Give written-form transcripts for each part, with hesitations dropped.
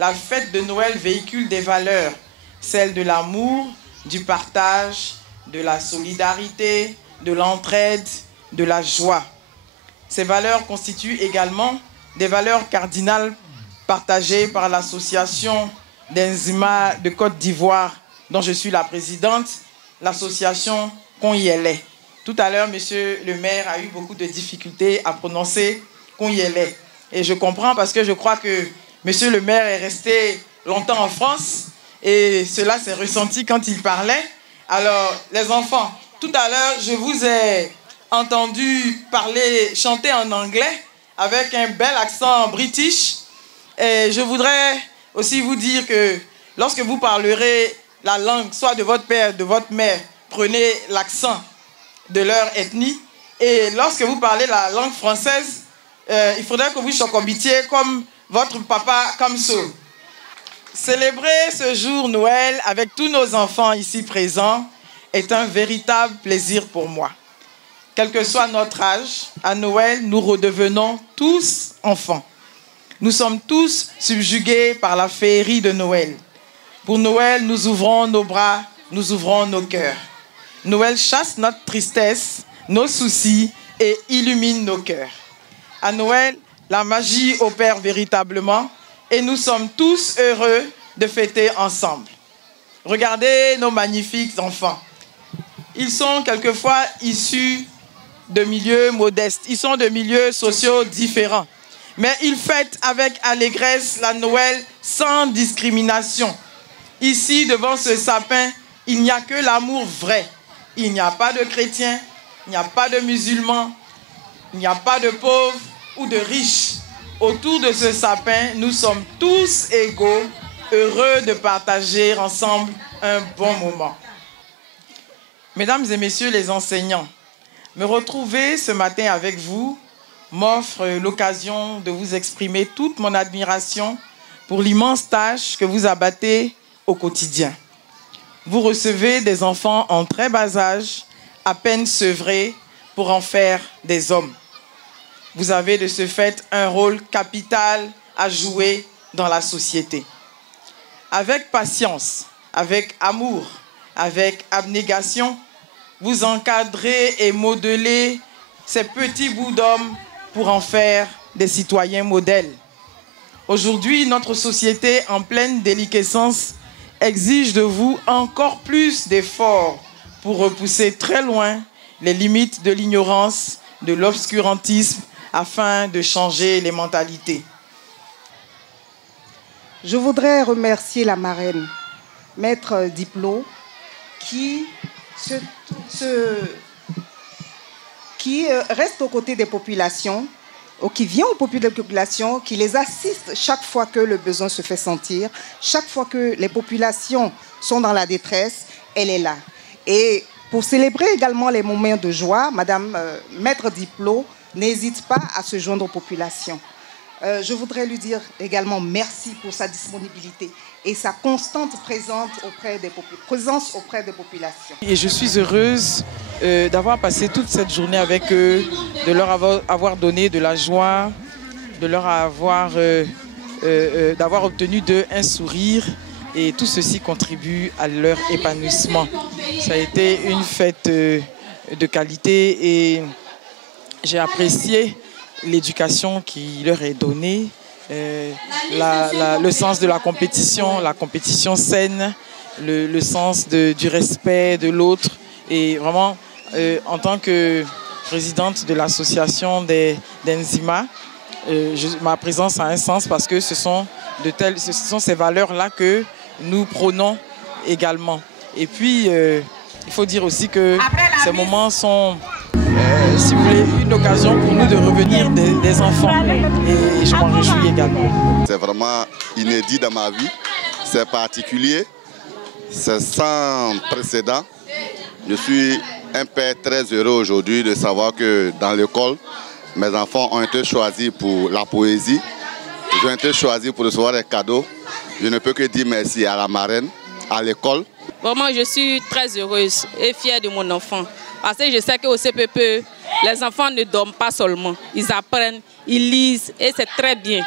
la fête de Noël véhicule des valeurs, celles de l'amour, du partage, de la solidarité, de l'entraide, de la joie. Ces valeurs constituent également des valeurs cardinales partagées par l'association d'Enzima de Côte d'Ivoire, dont je suis la présidente, l'association Konyele. Tout à l'heure, monsieur le maire a eu beaucoup de difficultés à prononcer Konyele. Et je comprends parce que je crois que monsieur le maire est resté longtemps en France et cela s'est ressenti quand il parlait. Alors, les enfants, tout à l'heure, je vous ai entendu chanter en anglais avec un bel accent british. Et je voudrais aussi vous dire que lorsque vous parlerez la langue, soit de votre père, de votre mère, prenez l'accent de leur ethnie. Et lorsque vous parlez la langue française, il faudrait que vous chocobitiez comme votre papa Kamso. Célébrer ce jour Noël avec tous nos enfants ici présents est un véritable plaisir pour moi. Quel que soit notre âge, à Noël, nous redevenons tous enfants. Nous sommes tous subjugués par la féerie de Noël. Pour Noël, nous ouvrons nos bras, nous ouvrons nos cœurs. Noël chasse notre tristesse, nos soucis et illumine nos cœurs. À Noël, la magie opère véritablement et nous sommes tous heureux de fêter ensemble. Regardez nos magnifiques enfants. Ils sont quelquefois issus de milieux modestes. Ils sont de milieux sociaux différents. Mais ils fêtent avec allégresse la Noël sans discrimination. Ici, devant ce sapin, il n'y a que l'amour vrai. Il n'y a pas de chrétiens, il n'y a pas de musulmans, il n'y a pas de pauvres ou de riches. Autour de ce sapin, nous sommes tous égaux, heureux de partager ensemble un bon moment. Mesdames et messieurs les enseignants, me retrouver ce matin avec vous m'offre l'occasion de vous exprimer toute mon admiration pour l'immense tâche que vous abattez au quotidien. Vous recevez des enfants en très bas âge, à peine sevrés, pour en faire des hommes. Vous avez de ce fait un rôle capital à jouer dans la société. Avec patience, avec amour, avec abnégation, vous encadrez et modelez ces petits bouts d'hommes pour en faire des citoyens modèles. Aujourd'hui, notre société en pleine déliquescence exige de vous encore plus d'efforts pour repousser très loin les limites de l'ignorance, de l'obscurantisme, afin de changer les mentalités. Je voudrais remercier la marraine, Maître Diplo, qui reste aux côtés des populations, qui vient aux populations, qui les assiste chaque fois que le besoin se fait sentir, chaque fois que les populations sont dans la détresse, elle est là. Et pour célébrer également les moments de joie, Madame Maître Diplo n'hésite pas à se joindre aux populations. Je voudrais lui dire également merci pour sa disponibilité et sa constante présence auprès des populations. Et je suis heureuse d'avoir passé toute cette journée avec eux, de leur avoir donné de la joie, de leur d'avoir obtenu d'eux un sourire, et tout ceci contribue à leur épanouissement. Ça a été une fête de qualité et j'ai apprécié l'éducation qui leur est donnée, le sens de la compétition saine, le sens du respect de l'autre. Et vraiment, en tant que présidente de l'association d'Enzima, ma présence a un sens parce que ce sont ces valeurs-là que nous prônons également. Et puis, il faut dire aussi que ces moments sont, si vous voulez, une occasion pour nous de revenir des enfants. Et je m'en réjouis également. C'est vraiment inédit dans ma vie. C'est particulier. C'est sans précédent. Je suis un père très heureux aujourd'hui de savoir que dans l'école, mes enfants ont été choisis pour la poésie. Ils ont été choisis pour recevoir des cadeaux. Je ne peux que dire merci à la marraine, à l'école. Vraiment, je suis très heureuse et fière de mon enfant. Parce que je sais qu'au CPP, les enfants ne dorment pas seulement. Ils apprennent, ils lisent et c'est très bien.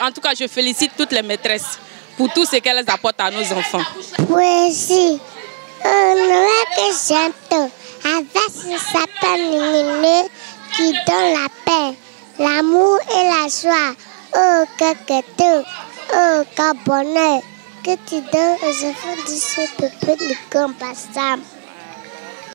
En tout cas, je félicite toutes les maîtresses pour tout ce qu'elles apportent à nos enfants. Poésie, Noël que j'entends, avec ce sapin lumineux qui donne la paix, l'amour et la joie. Oh, que tout, oh, quel bonheur que tu donnes aux enfants de ce peuple de Grand Bassam.